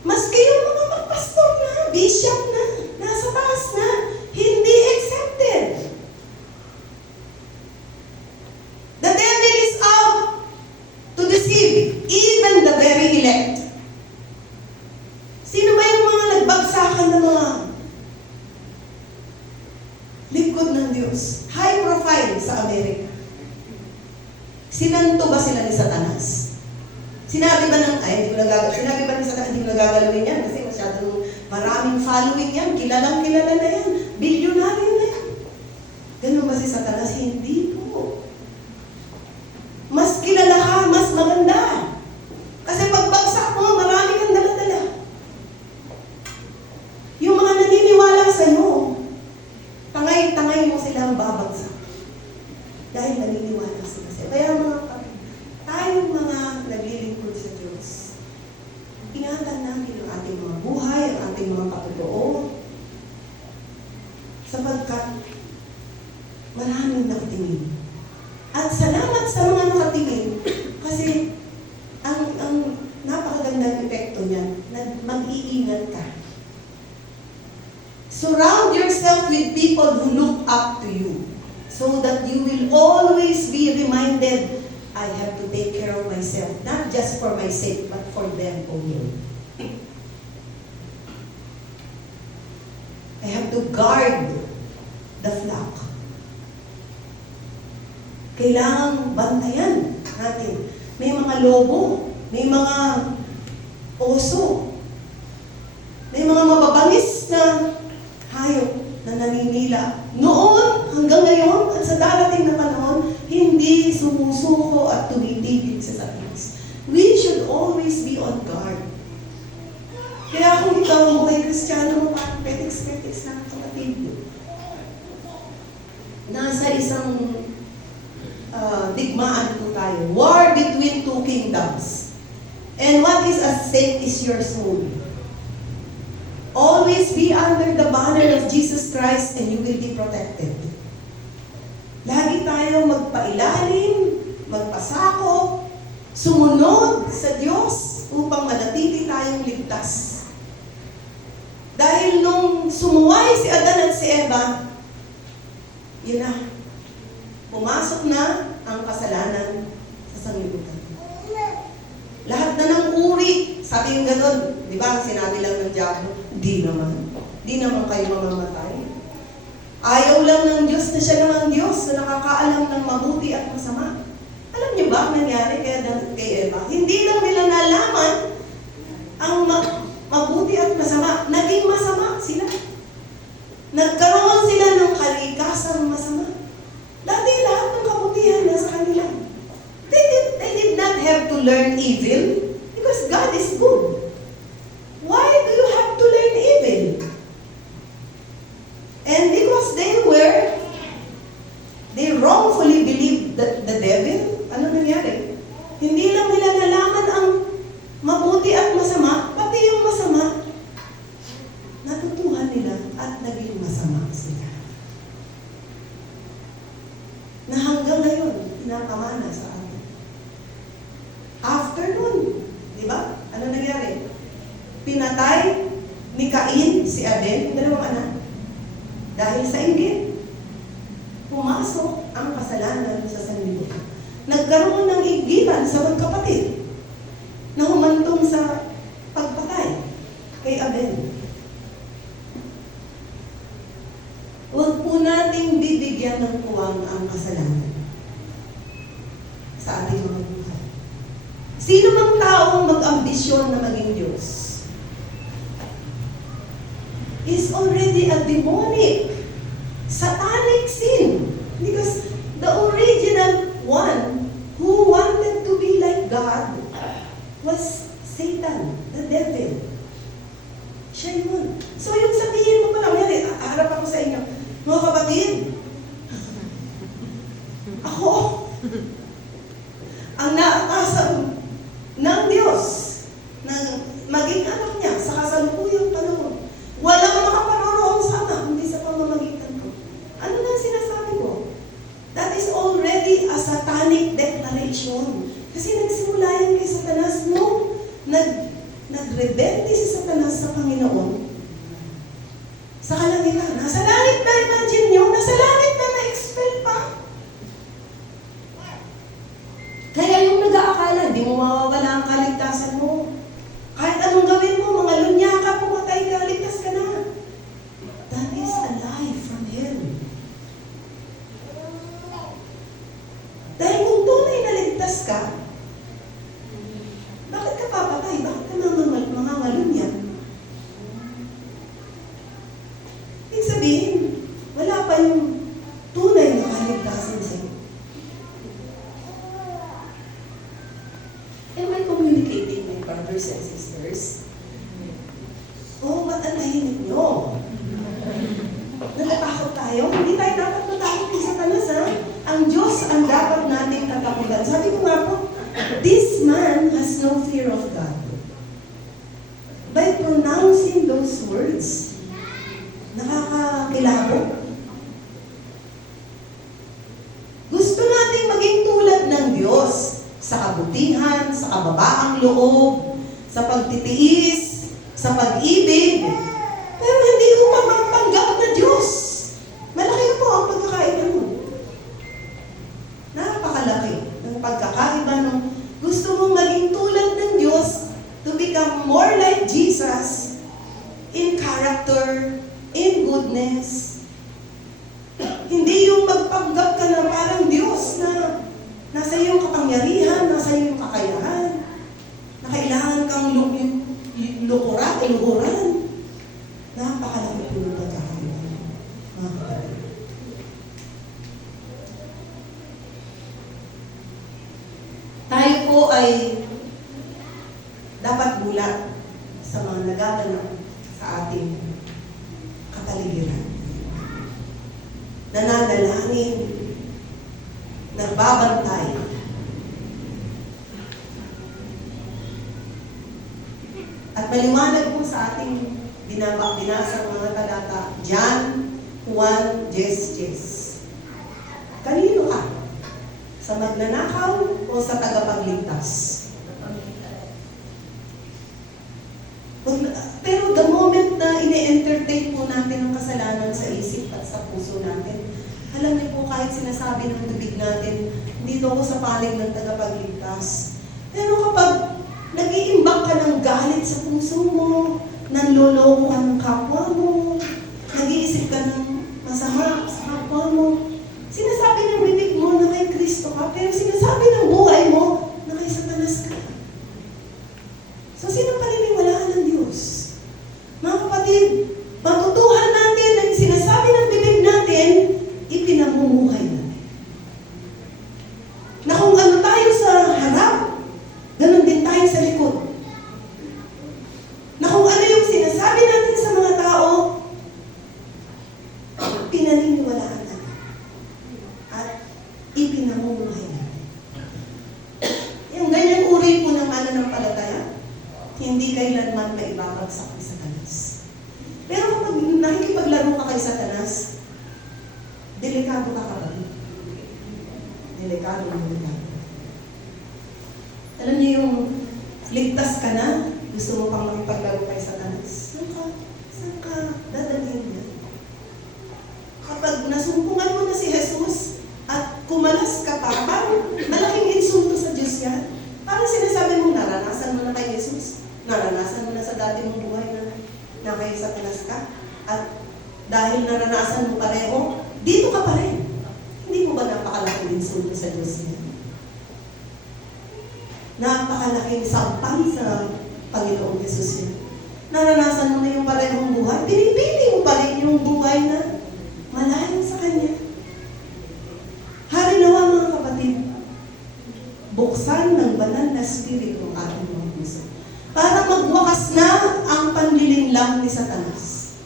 maski yung mga magpastor na, bishop na, nasa taas na, hindi accepted. The devil is out to deceive even the very elect. Sino ba yung mga nagbagsakan ng mga lingkod ng Diyos? High profile sa Amerika. Sinanto ba sila ni Satanas? Sinabi ba ni Satanas, hindi mo nagagalawin yan kasi masyadong maraming following yan, kilalang kilala na yan, bilyonaryo na yan. Ganun ba si Satanas? Hindi po. Mas kilala ka, mas maganda. Kasi pagbagsak mo, marami kang dala-dala. Yung mga naniniwala sa'yo, tangay-tangay mo silang babagsak. Dahil naniniwala sila sa'yo. Kaya mga kapatid, tayong mga naglilingkod sa Diyos, ingatan natin ang ating mga buhay, ang ating mga patotoo, sapagkat maraming nakatingin. At salamat sa mga nakatingin kasi ang napakagandang epekto niyan na mag-iingat ka. Surround yourself with people who look up to you so that you will always be reminded, I have to take care of myself, not just for my sake, but for them only. I have to guard the flock. Kailangang bantayan natin. May mga lobo, may mga oso, may mga mababangis na hayop na naninila. Noon hanggang ngayon at sa darating na panahon, hindi sumusuko at tumitigil sa Satanas. We should always be on guard. Kaya kung ikaw ang buhay Kristiyano mo, parang petiks-petiks na kapatid mo. Nasa isang digmaan po tayo. War between two kingdoms. And what is at stake is your soul. Always be under the banner of Jesus Christ and you will be protected. Lagi tayo magpailalim, magpasakop, sumunod sa Diyos upang manatili tayong ligtas. Dahil nung sumuway si Adan at si Eva, yun na, pumasok na ang kasalanan sa sanglibutan. Lahat na ng uri, sabi yung ganun, di ba, sinabi lang ng Diablo, di naman kayo mamamatay. Ayaw lang ng Diyos na siya lang ang Diyos na nakakaalam ng mabuti at masama. Alam niyo ba ang nangyari kay Eva? Hindi lang nila nalaman ang mabuti at masama. Naging masama sila. Nagkaroon sila ng kalikasang masama. Dati lahat ng kabutihan nasa kanila. They did not have to learn evil because God is good. Why do you have to learn evil? And because they wrongfully believed the devil, ano nangyari? Hindi lang nila nalaman ang mabuti at masama, pati yung masama, natutuhan nila at naging masama sila. na hanggang ngayon, pinapamana sa atin. After nun, di ba? Ano nangyari? Pinatay ni Cain si Abel, dalawang anak, dahil sa inggit. Pumasok ang kasalanan sa sanlibutan. Nagkaroon ng inggitan sa magkapatid na humantong sa pagpatay kay Abel. Huwag po nating bibigyan ng puwang ang kasalanan sa ating mga buhay. Sino mang taong mag-ambisyon na maging Diyos is already a demonic, satanic sin. Because the original one who wanted to be like God was Satan, the devil. Siya yun. So yung sabihin mo pa lang, harap ako sa inyo, mga kapatid, ako, ang naatasan ng Diyos na maging anak niya sa kasalukuyang panahon. Walang makaparoroon sa Ama, hindi sa pamamagitan ko. Ano nang sinasabi ko? That is already a satanic declaration. Kasi nagsimula yan kay Satanas nung nagrebelde si Satanas sa Panginoon. Sa kalangitan. Nasa langit na, imagine nyo, nasa langit na na-expel pa. Kaya yung nag-aakala, hindi mo mawawala ang kaligtasan mo. Kahit anong gawin mo, mga lunya ka, pumatay ka, ligtas ka na. That is a lie from hell. Dahil kung tunay na ligtas ka, bakit ka papatay? Bakit ka mangangalunya? Ibig sabihin, wala pa yung tunay na kaligtasan sa'yo. Am I communicating, my brothers and sisters? Oh, ba't ang tahimik nyo? Natatakot tayo? Hindi tayo dapat natakot kay Satanas, ha? Ang Diyos ang dapat nating tatakutan. Sabi ko nga po, this man has no fear of God. By pronouncing those words, nakakakilabot. Gusto nating maging tulad ng Diyos sa kabutihan, sa kababaang loob, sa pagtitiis, sa pag-ibig. Pero hindi ko mapagpanggap na Diyos. Malaki po ang pagkakaiba mo. Napakalaki ng pagkakaiba nung gusto mong maging tulad ng Diyos to become more like Jesus in character, in goodness. Hindi yung magpanggap ka na parang Diyos na nasa iyong kapangyarihan, nasa iyong kakayahan, na kailangan kang luhuran. Napakalaki po ng pagkakaiba, mga kapatid. Tayo po ay dapat bulat sa mga nagaganap sa ating kapaligiran. Nananalangin, nagbabantay. At maliwanag po sa ating binasang mga talata, John 1:10. Kanino ka? Sa magnanakaw o sa tagapagligtas? Pero the moment na ine-entertain po natin ang kasalanan sa isip at sa puso natin, alam niyo po, kahit sinasabi ng bibig natin, dito ako sa panig ng tagapagligtas. Pero kapag nag-iimbak ka ng galit sa puso mo, nanloloko ka ng kapwa mo, nag-iisip ka ng masama sa kapwa mo, sinasabi ng bibig mo na kay Kristo ka, pero sinasabi ng buhay mo na kay Satanas ka. So, sino paniniwalaan ng Diyos? Mga kapatid, matutuhan natin na yung sinasabi ng bibig natin, ipinamumuhay natin. Na kung ano tayo sa harap, ganun din tayo sa likod. Na kung ano yung sinasabi natin sa mga tao, pinaniniwalaan natin. At ipinamumuhay natin. Yung ganyang uri po ng mananampalataya, hindi kailanman maibabagsak ni Satanas. Pero kapag nakikipaglaro ka kay Satanas, delikado ka kapatid. delikadong delikado. Alam niyo yung ligtas ka na, gusto mo pang makipaglaro kay Satanas. Saan ka dadalhin niya? Kapag nasumpungan mo na si Jesus at kumalas ka pa, parang malaking insulto sa Diyos yan. Parang sinasabi mo, naranasan mo na kay Jesus. Naranasan mo na sa dati mong buhay na kay Satanas ka. At dahil naranasan mo pareho, dito ka pa rin. Hindi mo ba napakalaking insulto sa Diyos yan? Napakalaking sampal sa Panginoong Jesus yan. Naranasan mo na yung parehong buhay, pinipili mo pa rin yung buhay na malayo sa Kanya. Hari nawa mga kapatid, buksan ng banal na Espiritu ang ating mga puso para magwakas na ang panlilinlang ni Satanas.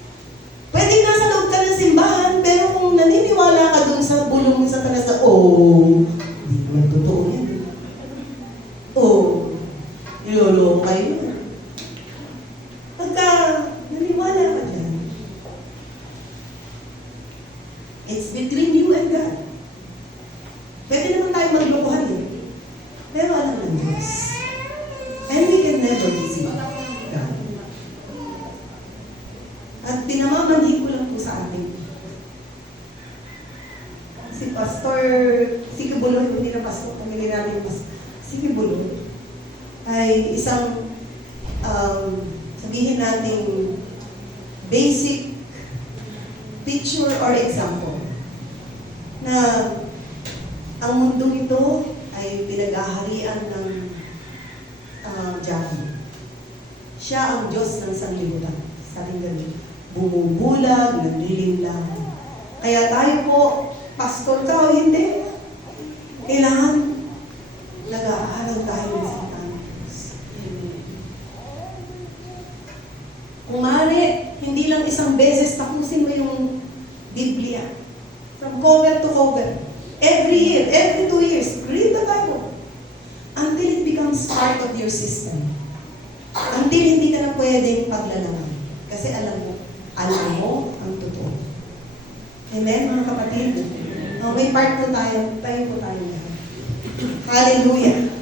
Pwede nasa loob ka ng simbahan, pero kung naniniwala ka dun sa bulong ni Satanas na, hindi naman totoo yan. Niloloko kayo. Pagka naniwala ka dyan, it's between you and God. Pwede naman tayo maglokohan eh. Pero alam ng Diyos. And we can never deceive God. At pinamamanhin ko lang po sa atin. Si Pastor Siki Buloy, hindi na pastor, pamilya namin yung pastor. Siki Buloy ay isang sabihin natin basic picture or example na ang mundong ito ay pinag-aharian ng Diyan. Siya ang Diyos ng sanglibutan. Sabi ganun, bumubulag, naglilinlang. Kaya tayo po, pastor ka o hindi, kailangan nag-aaral tayo ng salita ng Diyos. Kung maaari, hindi lang isang beses tapusin mo yung Biblia. From cover to cover. Every year, every 2 years, read the Bible. Until it becomes part of your system. Until hindi ka na pwedeng paglalaman. Kasi alam mo ang totoo. Amen, mga kapatid? May part po tayo. Tayo po tayo. Hallelujah.